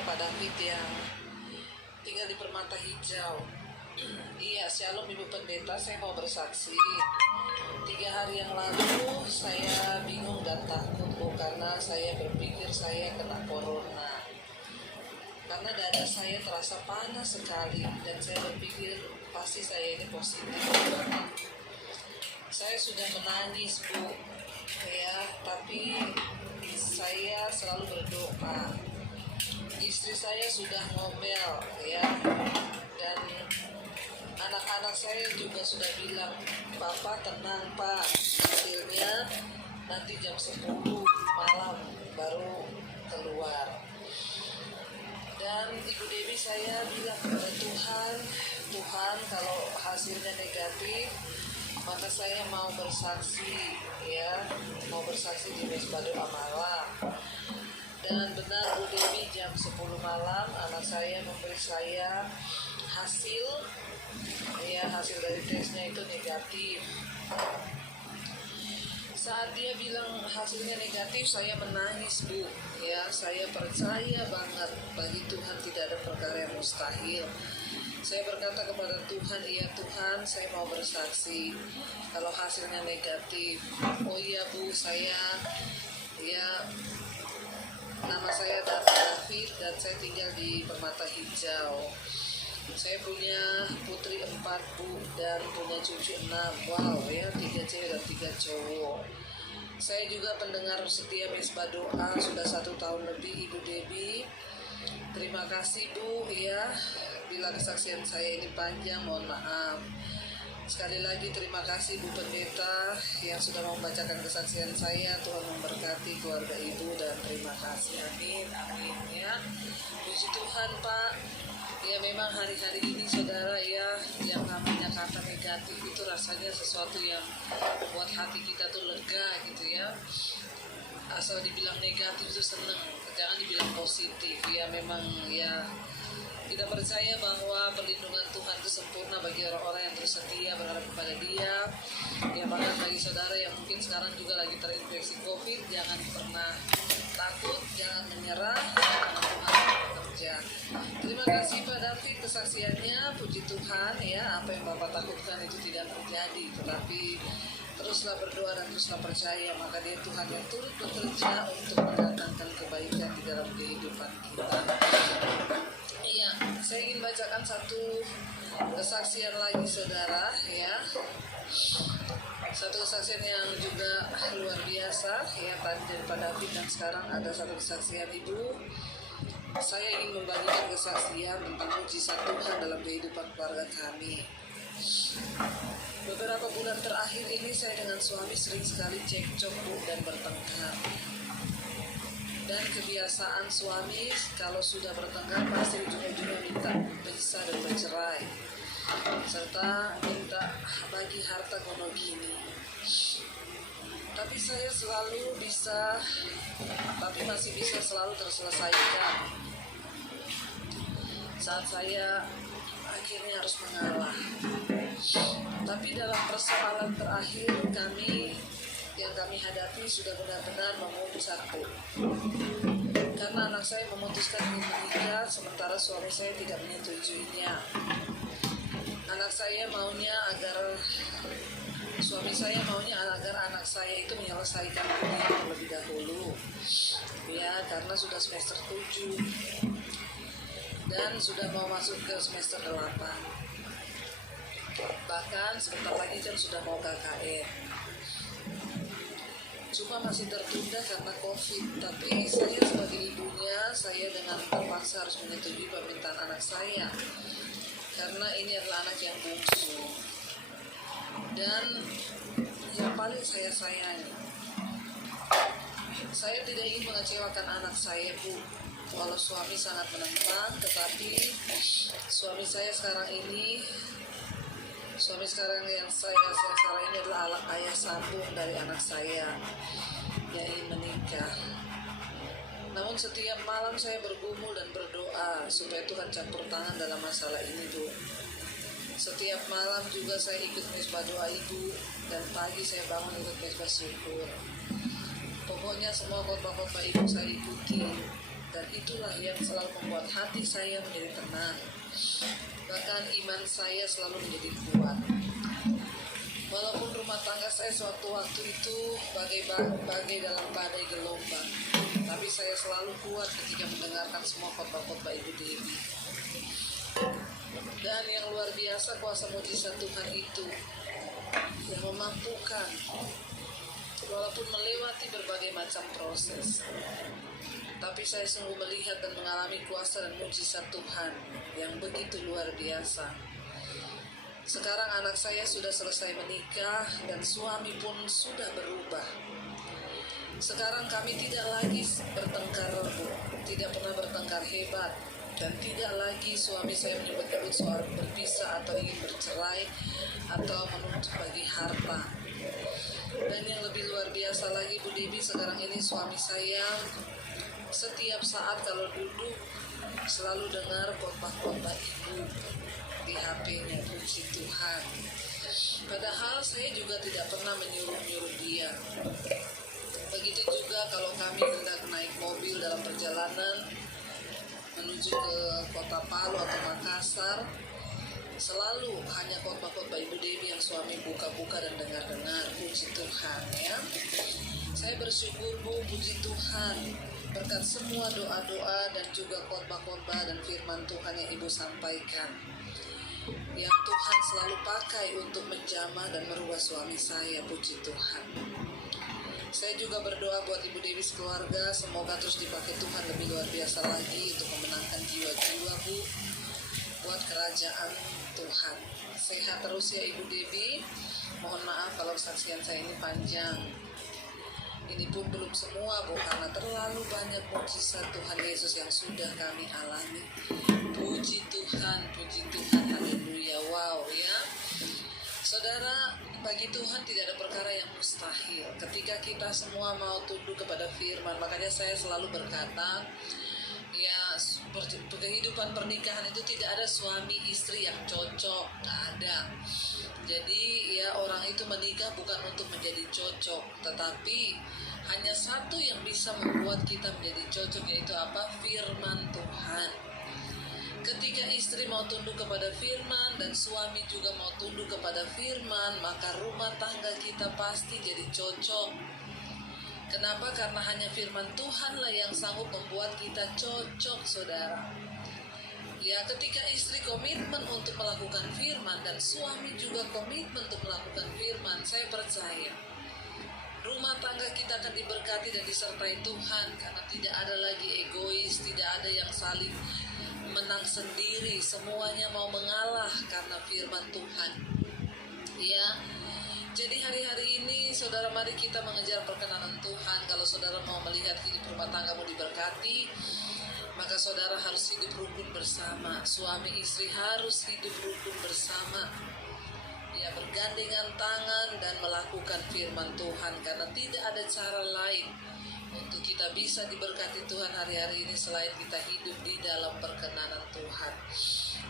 Pak David yang tinggal di Permata Hijau. Iya, Shalom Ibu Pendeta, saya mau bersaksi. 3 hari yang lalu saya bingung dan takut karena saya berpikir saya kena corona. Karena dada saya terasa panas sekali dan saya berpikir pasti saya ini positif. Saya sudah menangis, Bu, ya, tapi saya selalu berdoa. Istri saya sudah ngomel, ya, dan anak-anak saya juga sudah bilang, Papa tenang Pak, hasilnya nanti jam 10 malam baru keluar. Dan Ibu Dewi saya bilang kepada Tuhan kalau hasilnya negatif, maka saya mau bersaksi, ya, mau bersaksi di Mesbah Doa Malam. Dan benar Bu Dewi, jam 10 malam anak saya memberi saya hasil, ya, hasil dari tesnya itu negatif. Saat dia bilang hasilnya negatif, saya menangis, Bu, ya. Saya percaya banget bagi Tuhan tidak ada perkara yang mustahil. Saya berkata kepada Tuhan, iya Tuhan, saya mau bersaksi kalau hasilnya negatif. Oh iya Bu, saya, ya, nama saya David dan saya tinggal di Permata Hijau. Saya punya putri 4, Bu, dan punya cucu 6. Wow, ya, 3 cewek dan 3 cowok. Saya juga pendengar setia Mesbah Doa sudah 1 tahun lebih, Ibu Dewi. Terima kasih, Bu, ya. Bila kesaksian saya ini panjang, mohon maaf. Sekali lagi terima kasih Bu Pendeta yang sudah membacakan kesaksian saya. Tuhan memberkati keluarga Ibu dan terima kasih. Amin, amin, ya. Puji Tuhan, Pak. Ya, memang hari-hari ini saudara, ya, yang namanya kata negatif itu rasanya sesuatu yang buat hati kita tuh lega gitu, ya. Asal dibilang negatif itu seneng, jangan dibilang positif. Ya memang, ya, kita percaya bahwa perlindungan Tuhan itu sempurna bagi orang-orang yang terus setia berharap kepada Dia. Ya, bahkan bagi saudara yang mungkin sekarang juga lagi terinfeksi COVID, jangan pernah takut, jangan menyerah, karena Tuhan bekerja. Terima kasih Pak David kesaksiannya, puji Tuhan, ya, apa yang Bapak takutkan itu tidak terjadi, tetapi teruslah berdoa dan teruslah percaya, maka Dia Tuhan yang turut bekerja untuk mendatangkan kebaikan di dalam kehidupan kita. Iya, saya ingin bacakan satu kesaksian lagi saudara, ya. Satu kesaksian yang juga luar biasa, ya, tadi dari Pak David dan sekarang ada satu kesaksian Ibu. Saya ingin membagikan kesaksian tentang mujizat Tuhan dalam kehidupan keluarga kami. Beberapa bulan terakhir ini saya dengan suami sering sekali cekcok, Bu, dan bertengkar. Dan kebiasaan suami kalau sudah bertengkar pasti ujung-ujungnya minta pisah dan bercerai, serta minta bagi harta gono gini. Tapi saya selalu masih bisa selalu terselesaikan saat saya akhirnya harus mengalah. Tapi dalam persoalan terakhir yang kami hadapi sudah benar-benar memutus aku. Karena anak saya memutuskan ingin menikah, sementara suami saya tidak menyetujuinya. Suami saya maunya agar anak saya itu menyelesaikan kuliah terlebih dahulu. Ya, karena sudah semester 7 dan sudah mau masuk ke semester 8. Bahkan sebentar lagi kan sudah mau KKN. Cuma masih tertunda karena COVID. Tapi saya sebagai ibunya, saya dengan terpaksa harus menyetujui permintaan anak saya, karena ini adalah anak yang bungsu dan yang paling saya sayangi. Saya tidak ingin mengecewakan anak saya, Bu. Walau suami sangat menentang, tetapi suami saya sekarang ini adalah ayah sambung dari anak saya yang ingin menikah. Namun setiap malam saya bergumul dan berdoa supaya Tuhan campur tangan dalam masalah ini, Bu. Setiap malam juga saya ikut Mesbah Doa Ibu, dan pagi saya bangun ikut Mesbah Syukur. Pokoknya semua khotbah-khotbah Ibu saya ikuti. dan itulah yang selalu membuat hati saya menjadi tenang. Bahkan iman saya selalu menjadi kuat. Walaupun rumah tangga saya sewaktu-waktu itu bagai dalam badai gelombang, tapi saya selalu kuat ketika mendengarkan semua khotbah-khotbah Ibu Dewi. Dan yang luar biasa kuasa mujizat Tuhan itu yang memampukan walaupun melewati berbagai macam proses. Tapi saya sungguh melihat dan mengalami kuasa dan mujizat Tuhan yang begitu luar biasa. Sekarang anak saya sudah selesai menikah dan suami pun sudah berubah. Sekarang kami tidak lagi bertengkar rebut, tidak pernah bertengkar hebat, dan tidak lagi suami saya menyebut-nyebut soal berpisah atau ingin bercerai atau menuntut bagi harta. Dan yang lebih luar biasa lagi Bu Dewi, sekarang ini suami saya setiap saat kalau duduk selalu dengar khotbah-khotbah Ibu di HP-nya, puji Tuhan. Padahal saya juga tidak pernah menyuruh-nyuruh dia. Begitu juga kalau kami hendak naik mobil dalam perjalanan menuju ke kota Palu atau Makassar, selalu hanya khotbah-khotbah Ibu Dewi yang suami buka-buka dan dengar-dengar, puji Tuhan ya. Saya bersyukur Bu, puji Tuhan, berkat semua doa-doa dan juga khotbah-khotbah dan firman Tuhan yang Ibu sampaikan, yang Tuhan selalu pakai untuk menjamah dan merubah suami saya, puji Tuhan. Saya juga berdoa buat Ibu Dewi sekeluarga, semoga terus dipakai Tuhan lebih luar biasa lagi untuk memenangkan jiwa-jiwa Bu, buat kerajaan Tuhan. Sehat terus ya Ibu Dewi. Mohon maaf kalau saksian saya ini panjang. Ini pun belum semua Bu, karena terlalu banyak mujizat Tuhan Yesus yang sudah kami alami. Puji Tuhan, haleluya, wow ya. Saudara, bagi Tuhan tidak ada perkara yang mustahil. Ketika kita semua mau tunduk kepada firman, makanya saya selalu berkata, ya kehidupan pernikahan itu tidak ada suami istri yang cocok, nggak ada. Jadi ya orang itu menikah bukan untuk menjadi cocok, tetapi hanya satu yang bisa membuat kita menjadi cocok, yaitu apa? Firman Tuhan. Ketika istri mau tunduk kepada firman dan suami juga mau tunduk kepada firman, maka rumah tangga kita pasti jadi cocok. Kenapa? Karena hanya firman Tuhanlah yang sanggup membuat kita cocok, saudara. Ya, ketika istri komitmen untuk melakukan firman dan suami juga komitmen untuk melakukan firman, saya percaya rumah tangga kita akan diberkati dan disertai Tuhan, karena tidak ada lagi egois, tidak ada yang saling menang sendiri, semuanya mau mengalah karena firman Tuhan. Ya, jadi hari-hari ini saudara, mari kita mengejar perkenanan Tuhan. Kalau saudara mau melihat hidup rumah tanggamu diberkati, maka saudara harus hidup rukun bersama. Suami istri harus hidup rukun bersama, ya, bergandengan tangan dan melakukan firman Tuhan, karena tidak ada cara lain untuk kita bisa diberkati Tuhan hari-hari ini selain kita hidup di dalam perkenanan Tuhan.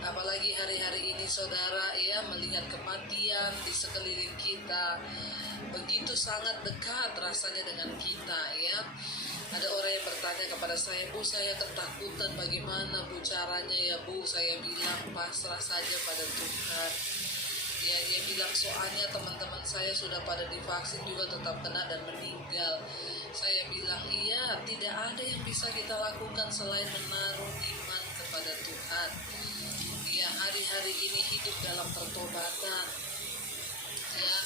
Apalagi hari-hari ini saudara, ya, melihat kematian di sekeliling kita begitu sangat dekat rasanya dengan kita, ya. Ada orang yang bertanya kepada saya, Bu, saya ketakutan, bagaimana Bu caranya ya Bu? Saya bilang pasrah saja pada Tuhan. Ya, dia bilang soalnya teman-teman saya sudah pada divaksin juga tetap kena dan meninggal. Saya bilang iya, tidak ada yang bisa kita lakukan selain menaruh iman kepada Tuhan. Ya, hari-hari ini hidup dalam pertobatan. Ya,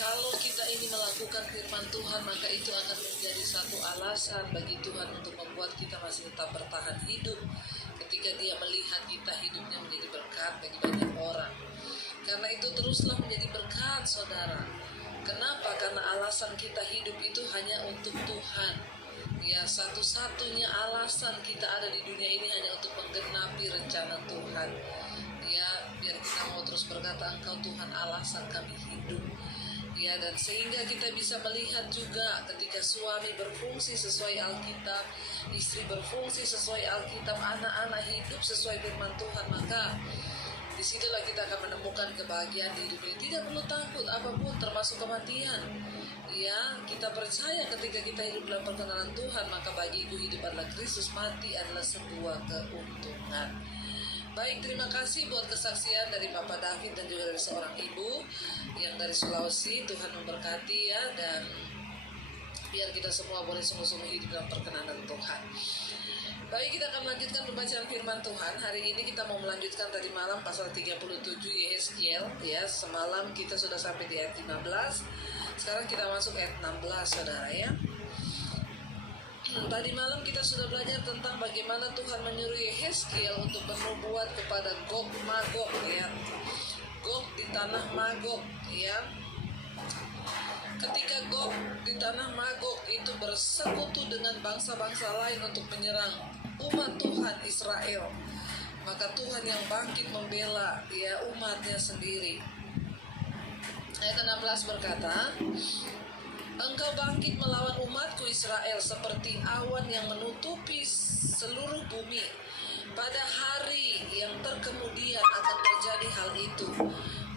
kalau kita ini melakukan firman Tuhan, maka itu akan menjadi satu alasan bagi Tuhan untuk membuat kita masih tetap bertahan hidup ketika Dia melihat kita hidupnya menjadi berkat bagi banyak orang. Karena itu teruslah menjadi berkat, saudara. Kenapa? Karena alasan kita hidup itu hanya untuk Tuhan. Ya, satu-satunya alasan kita ada di dunia ini hanya untuk menggenapi rencana Tuhan. Ya, biar kita mau terus berkata, Engkau Tuhan alasan kami hidup. Ya, dan sehingga kita bisa melihat juga ketika suami berfungsi sesuai Alkitab, istri berfungsi sesuai Alkitab, anak-anak hidup sesuai firman Tuhan, maka disitulah kita akan menemukan kebahagiaan di hidup ini. Tidak perlu takut apapun, termasuk kematian. ya kita percaya ketika kita hidup dalam perkenanan Tuhan, maka bagiku hidup adalah Kristus, mati adalah sebuah keuntungan. Baik, terima kasih buat kesaksian dari Bapak David dan juga dari seorang ibu yang dari Sulawesi. Tuhan memberkati ya, dan biar kita semua boleh sungguh-sungguh hidup dalam perkenanan Tuhan. Baik, kita akan melanjutkan pembacaan firman Tuhan. Hari ini kita mau melanjutkan tadi malam pasal 37 Yehezkiel ya. Semalam kita sudah sampai di ayat 15. Sekarang kita masuk ayat 16, Saudara ya. Tadi malam kita sudah belajar tentang bagaimana Tuhan menyuruh Yehezkiel untuk bernubuat kepada Gog Magog ya. Gog di tanah Magog ya. Ketika Gog di tanah Magog itu bersekutu dengan bangsa-bangsa lain untuk menyerang umat Tuhan Israel, maka Tuhan yang bangkit membela ya umatnya sendiri. Ayat 16 berkata, "Engkau bangkit melawan umatku Israel seperti awan yang menutupi seluruh bumi. Pada hari yang terkemudian akan terjadi hal itu.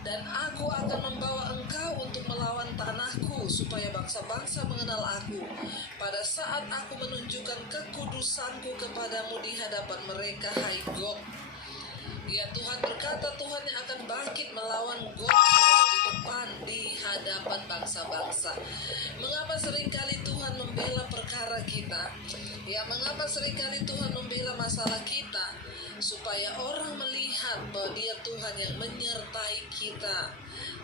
Dan aku akan membawa engkau untuk melawan tanahku, supaya bangsa-bangsa mengenal aku. Pada saat aku menunjukkan kekudusanku kepadamu di hadapan mereka, hai Gog." Ya, Tuhan berkata Tuhan yang akan bangkit melawan Gog di depan, di hadapan bangsa-bangsa. Mengapa seringkali Tuhan membela perkara kita? Ya, mengapa seringkali Tuhan membela masalah kita? Supaya orang melihat bahwa Dia Tuhan yang menyertai kita.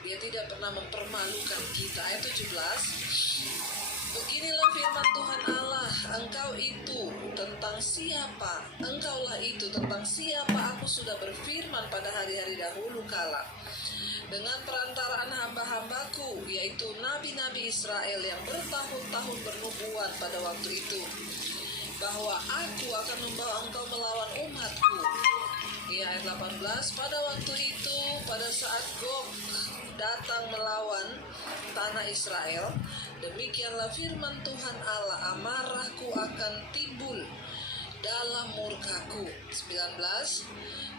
Dia tidak pernah mempermalukan kita. Ayat 17. "Beginilah firman Tuhan Allah, engkau itu tentang siapa? Engkaulah itu tentang siapa aku sudah berfirman pada hari-hari dahulu kala. Dengan perantaraan hamba-hambaku, yaitu nabi-nabi Israel yang bertahun-tahun bernubuat pada waktu itu, bahwa aku akan membawa engkau melawan umatku." Ya, ayat 18. "Pada waktu itu, pada saat Gog datang melawan tanah Israel, demikianlah firman Tuhan Allah, amarahku akan timbul dalam murkaku." 19.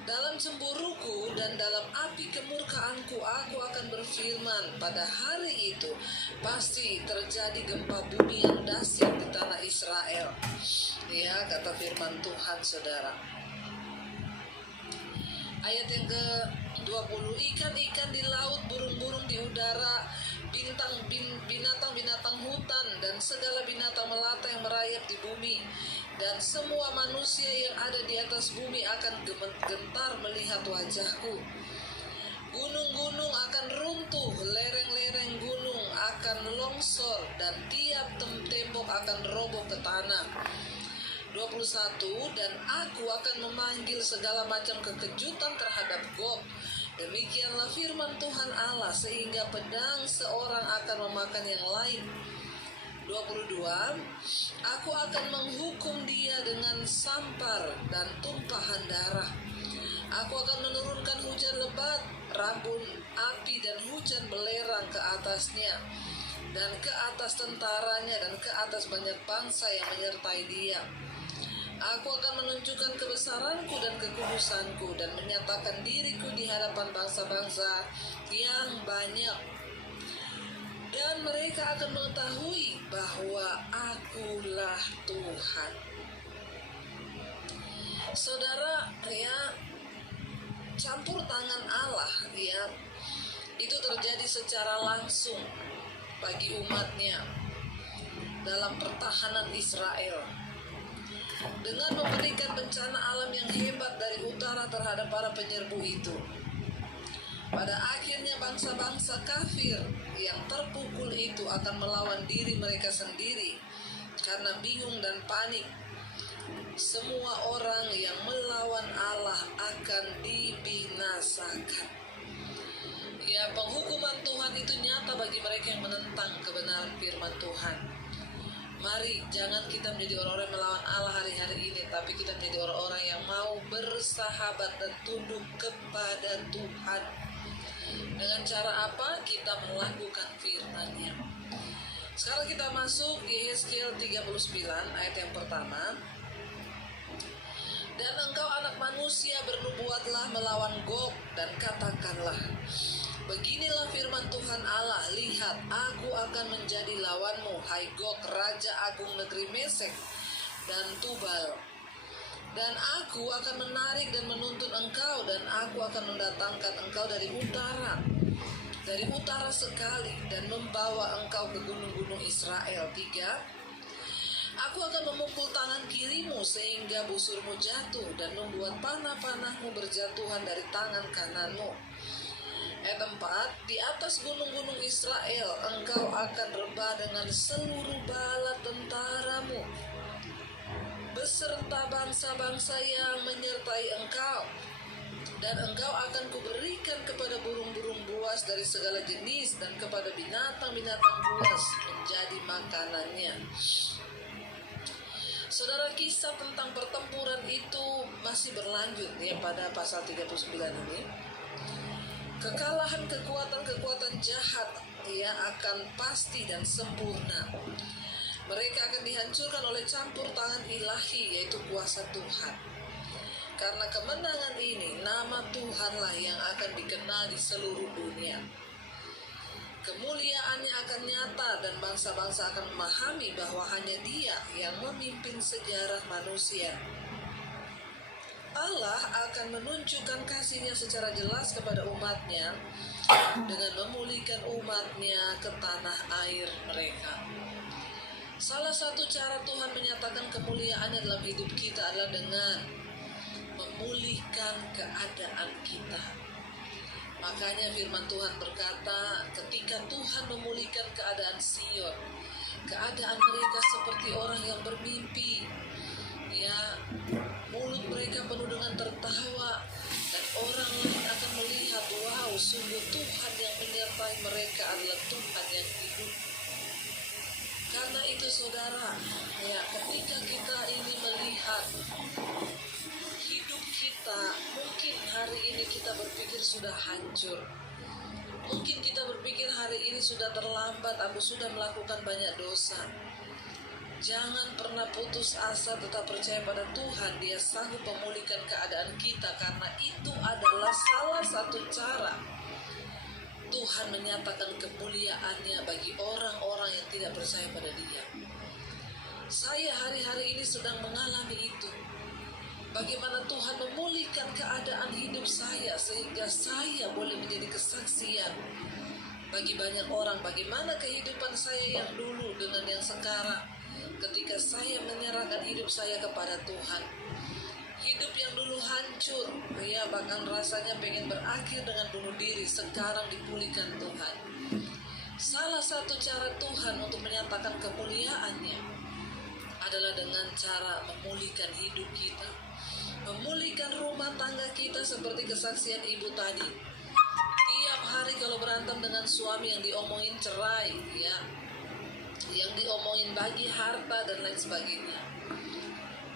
"Dalam cemburuku dan dalam api kemurkaanku aku akan berfirman, pada hari itu pasti terjadi gempa bumi yang dahsyat di tanah Israel." Ya, kata firman Tuhan, Saudara. Ayat yang ke-20, "Ikan-ikan di laut, burung-burung di udara, binatang-binatang hutan, dan segala binatang melata yang merayap di bumi, dan semua manusia yang ada di atas bumi akan gentar melihat wajahku. Gunung-gunung akan runtuh, lereng-lereng gunung akan longsor, dan tiap tembok akan roboh ke tanah." 21. "Dan aku akan memanggil segala macam kekejutan terhadap Gog. Demikianlah firman Tuhan Allah, sehingga pedang seorang akan memakan yang lain." 22. "Aku akan menghukum dia dengan sampar dan tumpahan darah. Aku akan menurunkan hujan lebat, rabun api dan hujan belerang ke atasnya, dan ke atas tentaranya, dan ke atas banyak bangsa yang menyertai dia. Aku akan menunjukkan kebesaranku dan kekudusanku, dan menyatakan diriku di hadapan bangsa-bangsa yang banyak. Dan mereka akan mengetahui bahwa akulah Tuhan." Saudara ya, campur tangan Allah ya, itu terjadi secara langsung bagi umatnya dalam pertahanan Israel, dengan memberikan bencana alam yang hebat dari utara terhadap para penyerbu itu. Pada akhirnya bangsa-bangsa kafir yang terpukul itu akan melawan diri mereka sendiri karena bingung dan panik. Semua orang yang melawan Allah akan dibinasakan. Ya, penghukuman Tuhan itu nyata bagi mereka yang menentang kebenaran firman Tuhan. Mari jangan kita menjadi orang-orang yang melawan Allah hari-hari ini, tapi kita menjadi orang-orang yang mau bersahabat dan tunduk kepada Tuhan. Dengan cara apa? Kita melakukan firman-Nya. Sekarang kita masuk Yehezkiel 39 ayat yang pertama. "Dan engkau anak manusia bernubuatlah melawan Gog dan katakanlah, Beginilah firman Tuhan Allah, lihat, aku akan menjadi lawanmu, hai Gog, raja agung negeri Mesek dan Tubal. Dan aku akan menarik dan menuntun engkau, dan aku akan mendatangkan engkau dari utara sekali, dan membawa engkau ke gunung-gunung Israel. 3. Aku akan memukul tangan kirimu sehingga busurmu jatuh, dan membuat panah-panahmu berjatuhan dari tangan kananmu. Ayat 4, di atas gunung-gunung Israel engkau akan rebah dengan seluruh bala tentaramu, beserta bangsa-bangsa yang menyertai engkau. Dan engkau akan kuberikan kepada burung-burung buas dari segala jenis, dan kepada binatang-binatang buas menjadi makanannya. Saudara, kisah tentang pertempuran itu masih berlanjut ya pada pasal 39 ini. Kekalahan kekuatan jahat ya akan pasti dan sempurna. Mereka akan dihancurkan oleh campur tangan ilahi, yaitu kuasa Tuhan. Karena kemenangan ini, nama Tuhanlah yang akan dikenal di seluruh dunia. Kemuliaannya akan nyata, dan bangsa-bangsa akan memahami bahwa hanya Dia yang memimpin sejarah manusia. Allah akan menunjukkan kasih-Nya secara jelas kepada umat-Nya dengan memulihkan umat-Nya ke tanah air mereka. Salah satu cara Tuhan menyatakan kemuliaannya dalam hidup kita adalah dengan memulihkan keadaan kita. Makanya firman Tuhan berkata, ketika Tuhan memulihkan keadaan Sion, keadaan mereka seperti orang yang bermimpi. Ya, mulut mereka penuh dengan tertawa, dan orang lain akan melihat, wow, sungguh Tuhan yang menyertai mereka adalah Tuhan yang hidup. Karena itu saudara, ya, ketika kita ini melihat hidup kita, mungkin hari ini kita berpikir sudah hancur. Mungkin kita berpikir hari ini sudah terlambat, aku sudah melakukan banyak dosa. Jangan pernah putus asa, tetap percaya pada Tuhan. Dia sanggup memulihkan keadaan kita, karena itu adalah salah satu cara Tuhan menyatakan kemuliaannya bagi orang-orang yang tidak percaya pada Dia. Saya hari-hari ini sedang mengalami itu. Bagaimana Tuhan memulihkan keadaan hidup saya sehingga saya boleh menjadi kesaksian bagi banyak orang. Bagaimana kehidupan saya yang dulu dengan yang sekarang ketika saya menyerahkan hidup saya kepada Tuhan. Hidup yang dulu hancur, ya bahkan rasanya pengen berakhir dengan bunuh diri, sekarang dipulihkan Tuhan. Salah satu cara Tuhan untuk menyatakan kemuliaannya adalah dengan cara memulihkan hidup kita, memulihkan rumah tangga kita seperti kesaksian ibu tadi. Tiap hari kalau berantem dengan suami yang diomongin cerai, ya, yang diomongin bagi harta dan lain sebagainya.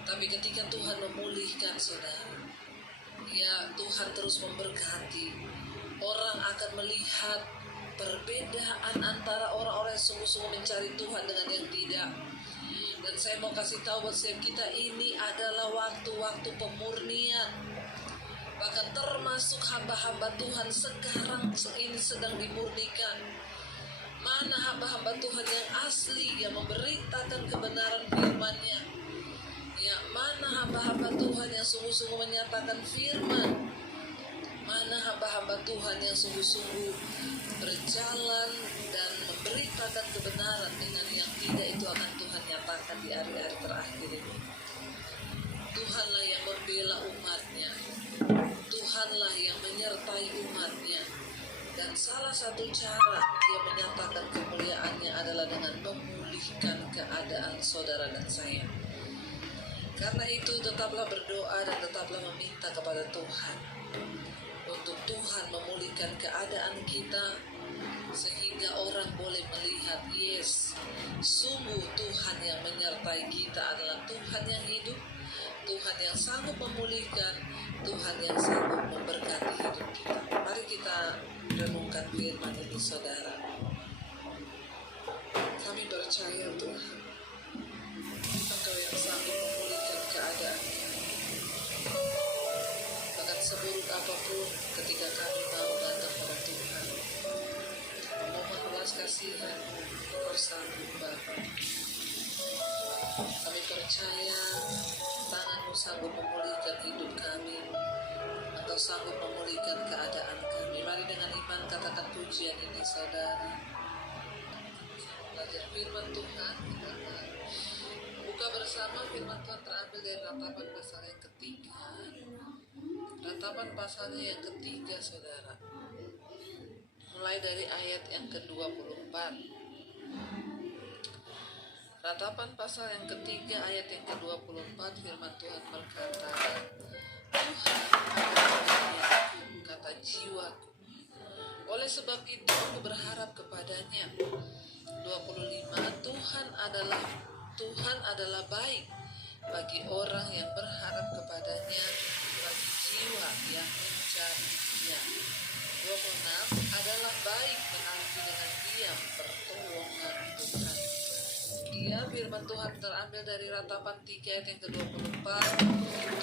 Tapi ketika Tuhan memulihkan saudara, ya Tuhan terus memberkati. Orang akan melihat perbedaan antara orang-orang yang sungguh-sungguh mencari Tuhan dengan yang tidak. Dan saya mau kasih tahu buat setiap kita, ini adalah waktu-waktu pemurnian. Bahkan termasuk hamba-hamba Tuhan sekarang ini sedang dimurnikan. Mana hamba-hamba Tuhan yang asli, yang memberitakan kebenaran firman-Nya? Ya, mana hamba-hamba Tuhan yang sungguh-sungguh menyatakan firman? Mana hamba-hamba Tuhan yang sungguh-sungguh berjalan dan memberitakan kebenaran dengan yang tidak, itu akan Tuhan nyatakan di hari-hari terakhir ini. Tuhanlah yang membela umat-Nya. Tuhanlah yang menyertai umat-Nya. Dan salah satu cara Dia menyatakan kemuliaannya adalah dengan memulihkan keadaan saudara dan saya. Karena itu tetaplah berdoa dan tetaplah meminta kepada Tuhan untuk Tuhan memulihkan keadaan kita, sehingga orang boleh melihat, yes, sungguh Tuhan yang menyertai kita adalah Tuhan yang hidup, Tuhan yang sanggup memulihkan, Tuhan yang sanggup memberkati hidup kita. Mari kita renungkan firman ini saudara. Kami percaya Tuhan, Engkau yang sanggup memulihkan keadaan. Bahkan seburuk apapun ketika kami mau datang pada Tuhan, belas kasihan-Mu Engkau sanggup Bapa. Kami percaya tangan-Mu sanggup memulihkan hidup kami, Engkau sanggup memulihkan keadaan kami. Mari dengan iman katakan pujian ini saudara. Belajar firman Tuhan, kita akan buka bersama firman Tuhan terambil dari Ratapan pasal yang ketiga. Ratapan pasalnya yang ketiga saudara. Mulai dari ayat yang ke-24. Ratapan pasal yang ketiga ayat yang ke-24 firman Tuhan berkata, Tuhan adalah bagianku, kata jiwaku. Oleh sebab itu aku berharap kepadanya. 25. Tuhan adalah baik bagi orang yang berharap kepadanya, bagi jiwa yang mencari-Nya. 26. Adalah baik menanti dengan diam pertolongan Tuhan. Iya, firman Tuhan terambil dari Ratapan 3 ayat yang ke-24.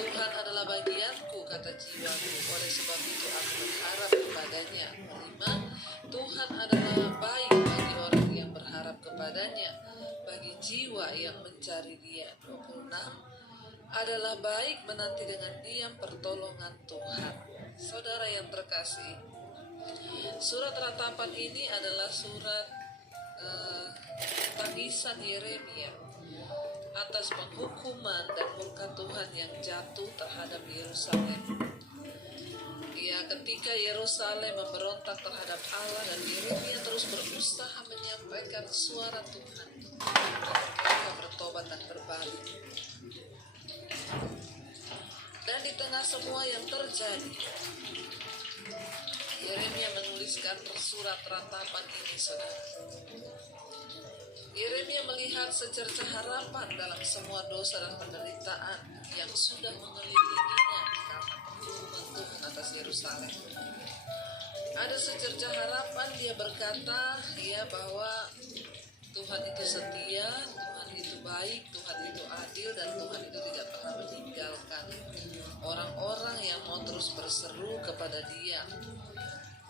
Tuhan adalah bagianku, kata jiwaku. Oleh sebab itu aku berharap kepadanya. 5. Tuhan adalah baik bagi orang yang berharap kepadanya, bagi jiwa yang mencari Dia. 26. Adalah baik menanti dengan diam pertolongan Tuhan. Saudara yang terkasih, surat Ratapan ini adalah surat tangisan Yeremia atas penghukuman dan murka Tuhan yang jatuh terhadap Yerusalem. Ya, ketika Yerusalem memberontak terhadap Allah dan Yeremia terus berusaha menyampaikan suara Tuhan, mereka bertobat dan berbalik. Dan di tengah semua yang terjadi, Yeremia menuliskan surat Ratapan ini, saudara. Yeremia melihat secercah harapan dalam semua dosa dan penderitaan yang sudah mengelilinginya karena penghukuman Tuhan atas Yerusalem. Ada secercah harapan, dia berkata bahwa Tuhan itu setia, Tuhan itu baik, Tuhan itu adil, dan Tuhan itu tidak pernah meninggalkan orang-orang yang mau terus berseru kepada Dia.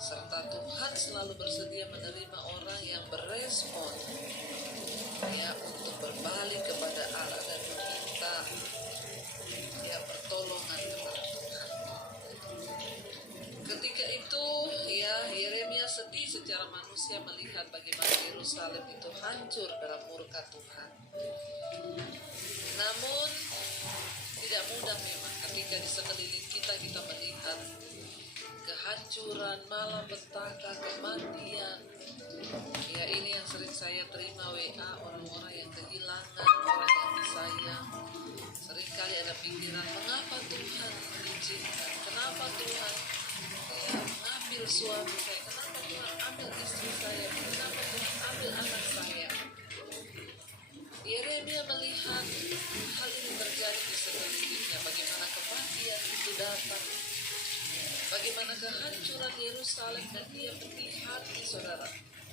Serta Tuhan selalu bersedia menerima orang yang berespon untuk berbalik kepada Allah dan meminta pertolongan kepada Tuhan. Ketika itu Yeremia sedih secara manusia melihat bagaimana Yerusalem itu hancur dalam murka Tuhan. Namun tidak mudah memang ketika di sekeliling kita melihat kehancuran, malapetaka, kematian. Ini yang sering saya terima WA, orang-orang yang kehilangan orang yang disayang. Seringkali ada pikiran, mengapa Tuhan mengizinkan? Kenapa Tuhan mengambil suami saya? Kenapa Tuhan ambil istri saya? Kenapa Tuhan ambil anak saya? Yeremia melihat hal ini terjadi di sekelilingnya. Bagaimana kematian itu datang, bagaimana kehancuran Yerusalem, dan dia pedih hati, saudara.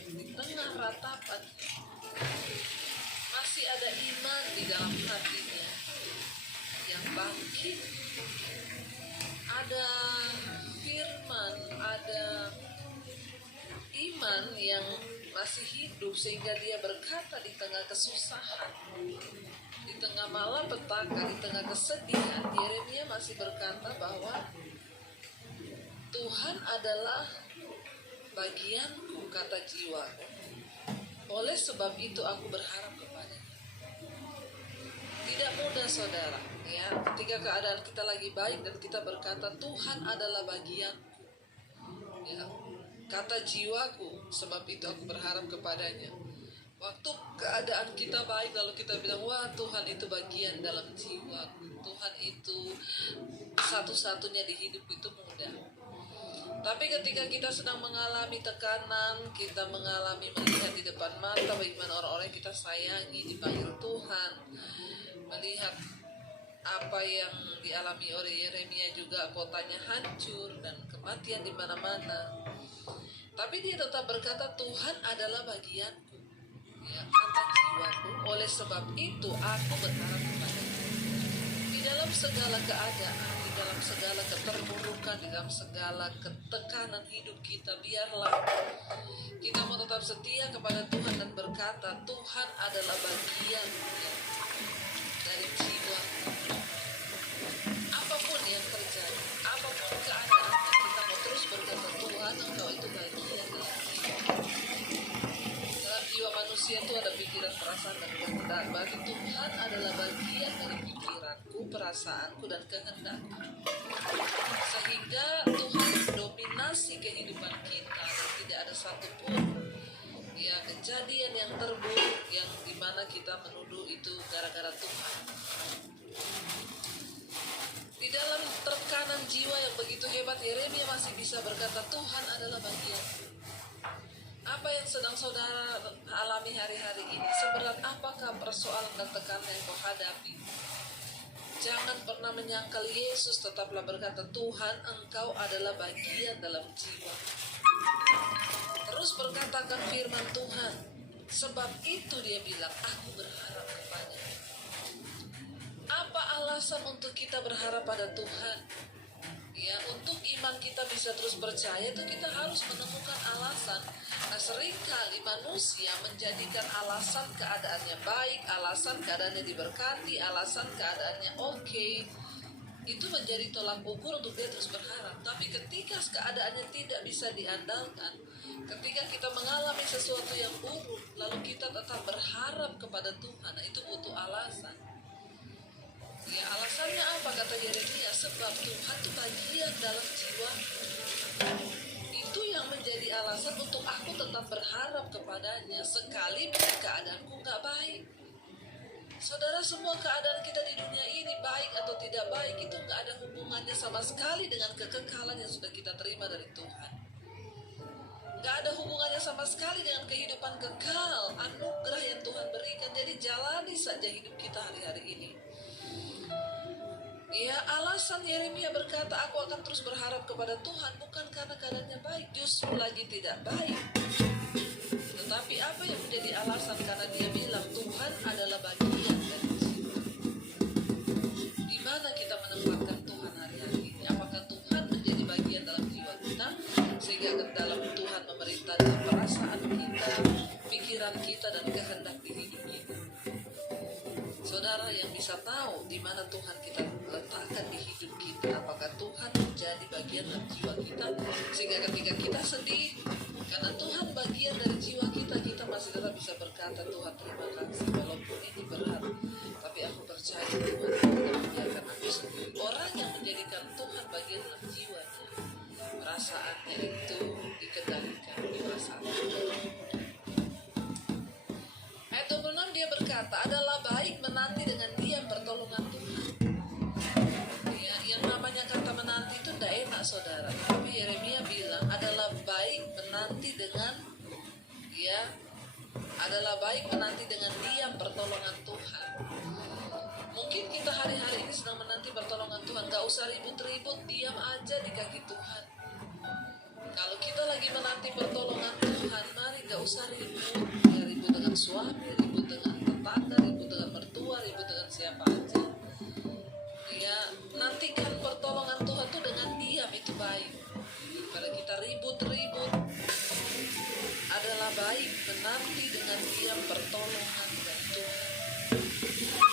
Di tengah ratapan masih ada iman di dalam hatinya yang bangkit. Ada firman, ada iman yang masih hidup sehingga dia berkata di tengah kesusahan, di tengah malapetaka, di tengah kesedihan, Yeremia masih berkata bahwa Tuhan adalah bagianku, kata jiwaku. Oleh sebab itu aku berharap kepadanya. Tidak mudah, saudara, ketika keadaan kita lagi baik dan kita berkata Tuhan adalah bagianku, kata jiwaku, sebab itu aku berharap kepadanya. Waktu keadaan kita baik lalu kita bilang, wah Tuhan itu bagian dalam jiwaku, Tuhan itu satu-satunya di hidup, itu mudah. Tapi ketika kita sedang mengalami tekanan, kita mengalami melihat di depan mata bagaimana orang-orang yang kita sayangi dipanggil Tuhan, melihat apa yang dialami oleh Yeremia juga, kotanya hancur dan kematian di mana-mana. Tapi dia tetap berkata Tuhan adalah bagianku, kata jiwaku. Oleh sebab itu aku berharap kepadanya. Di dalam dalam segala keadaan, di dalam segala keterpurukan, di dalam segala ketekanan hidup kita, biarlah kita mau tetap setia kepada Tuhan dan berkata, Tuhan adalah bagian dari jiwa. Apapun yang terjadi, apapun keadaan, kita mau terus berkata, Tuhan, Engkau itu bagian dalam jiwa. Dalam jiwa manusia itu ada pikiran, perasaan, dan kehendak. Bagi Tuhan adalah bagian dari pikiranku, perasaanku, dan kehendakku. Sehingga Tuhan mendominasi kehidupan kita dan tidak ada satupun kejadian yang terburuk yang dimana kita menuduh itu gara-gara Tuhan. Di dalam tekanan jiwa yang begitu hebat, Yeremia masih bisa berkata, Tuhan adalah bagian. Apa yang sedang saudara alami hari-hari ini? Seberat apakah persoalan dan tekanan yang kau hadapi? Jangan pernah menyangkal Yesus, tetaplah berkata, Tuhan, Engkau adalah bagian dalam jiwa. Terus berkatakan firman Tuhan. Sebab itu dia bilang, aku berharap kepada-Nya. Apa alasan untuk kita berharap pada Tuhan? Ya, untuk iman kita bisa terus percaya itu kita harus menemukan alasan. Nah, seringkali manusia menjadikan alasan keadaannya baik, alasan keadaannya diberkati, alasan keadaannya oke, itu menjadi tolak ukur untuk dia terus berharap. Tapi ketika keadaannya tidak bisa diandalkan, ketika kita mengalami sesuatu yang buruk, lalu kita tetap berharap kepada Tuhan, nah itu butuh alasan. Ya, alasannya apa? Kata Yeremia, sebab Tuhan itu bagian dalam jiwa. Itu yang menjadi alasan untuk aku tetap berharap kepada-Nya, sekalipun keadaanku gak baik. Saudara, semua keadaan kita di dunia ini baik atau tidak baik itu gak ada hubungannya sama sekali dengan kekekalan yang sudah kita terima dari Tuhan. Gak ada hubungannya sama sekali dengan kehidupan kekal, anugerah yang Tuhan berikan. Jadi jalani saja hidup kita hari-hari ini. Ya, alasan Yeremia berkata, aku akan terus berharap kepada Tuhan bukan karena keadaannya baik, justru lagi tidak baik. Tetapi apa yang menjadi alasan? Karena dia bilang Tuhan adalah bagian dari jiwa. Di mana kita menempatkan Tuhan hari-hari ini? Apakah Tuhan menjadi bagian dalam jiwa kita sehingga dalam Tuhan memerintah dalam perasaan kita, pikiran kita, dan kehendak di hidup kita? Saudara yang bisa tahu di mana Tuhan kita letakkan di hidup kita, apakah Tuhan menjadi bagian dari jiwa kita sehingga ketika kita sedih karena Tuhan bagian dari jiwa kita, kita masih tetap bisa berkata, Tuhan terima kasih walaupun ini berat, tapi aku percaya Tuhan tidak membiarkan aku sendiri. Orang yang menjadikan Tuhan bagian dalam jiwanya, perasaannya itu dikendalikan di perasaan. Ayat 26 dia berkata, adalah baik menanti dengan diam pertolongan Tuhan. Ya, yang namanya kata menanti itu tidak enak, saudara. Tapi Yeremia bilang adalah baik menanti dengan adalah baik menanti dengan diam pertolongan Tuhan. Mungkin kita hari-hari ini sedang menanti pertolongan Tuhan, gak usah ribut-ribut, diam aja di kaki Tuhan. Kalau kita lagi menanti pertolongan Tuhan, mari gak usah ribut. Ya, ribut dengan suami, ribut dengan tetangga, ribut dengan mertua, ribut dengan siapa aja. Ya, nantikan pertolongan Tuhan itu dengan diam, itu baik. Daripada kita ribut-ribut, adalah baik menanti dengan diam pertolongan dari Tuhan.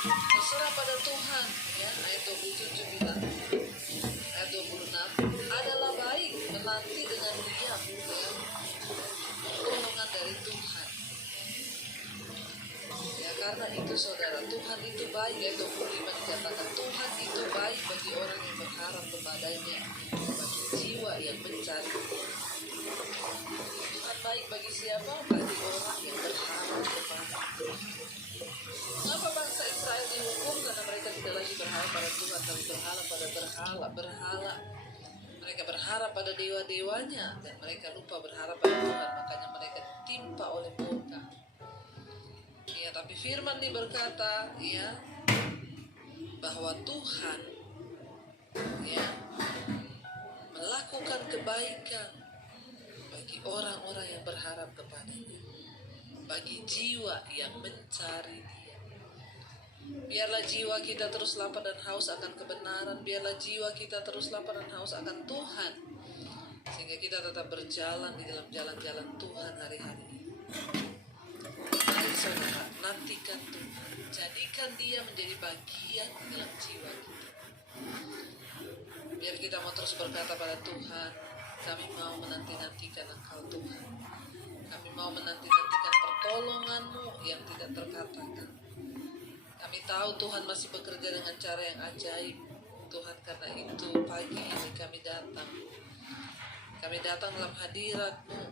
Berserah pada Tuhan, ya, ayat 27 bilang. Ayat 26, adalah baik menanti dengan diam, ya, pertolongan dari Tuhan. Ya, karena itu saudara, Tuhan itu baik. Ayat 25 dikatakan, Tuhan itu baik bagi orang yang berharap kepada-Nya, bagi jiwa yang mencari. Tuhan baik bagi siapa? Bagi orang yang berharap kepada-Nya. Mengapa bangsa Israel dihukum? Karena mereka tidak lagi berharap pada Tuhan, tapi berharap pada berhala. Mereka berharap pada dewa-dewanya dan mereka lupa berharap pada Tuhan, makanya mereka ditimpa oleh murka. Ya, tapi firman ini berkata, ya, bahwa Tuhan, ya, melakukan kebaikan bagi orang-orang yang berharap kepada-Nya, bagi jiwa yang mencari Dia. Biarlah jiwa kita terus lapar dan haus akan kebenaran. Biarlah jiwa kita terus lapar dan haus akan Tuhan, sehingga kita tetap berjalan di dalam jalan-jalan Tuhan hari-hari ini. Mari saudara, nantikan Tuhan. Jadikan Dia menjadi bagian di dalam jiwa kita. Biar kita mau terus berkata pada Tuhan, kami mau menanti-nantikan Engkau Tuhan. Kami mau menanti-nantikan pertolongan-Mu yang tidak terkatakan. Kami tahu Tuhan masih bekerja dengan cara yang ajaib. Tuhan, karena itu pagi ini kami datang. Kami datang dalam hadirat-Mu.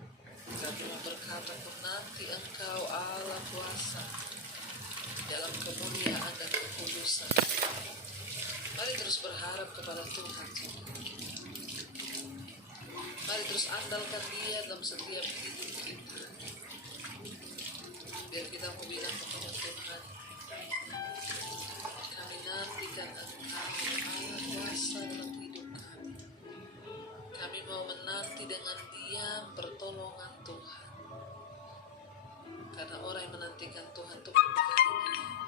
Kami mau berkata, menanti Engkau Allah kuasa dalam kemuliaan dan kekudusan. Mari terus berharap kepada Tuhan. Mari terus andalkan Dia dalam setiap hidup kita. Biar kita mau bilang kepada Tuhan, kami nantikan Engkau Allah kuasa dalam hidup kami. Kami mau menanti dengan diam pertolongan Tuhan. Karena orang yang menantikan Tuhan itu berbahagia.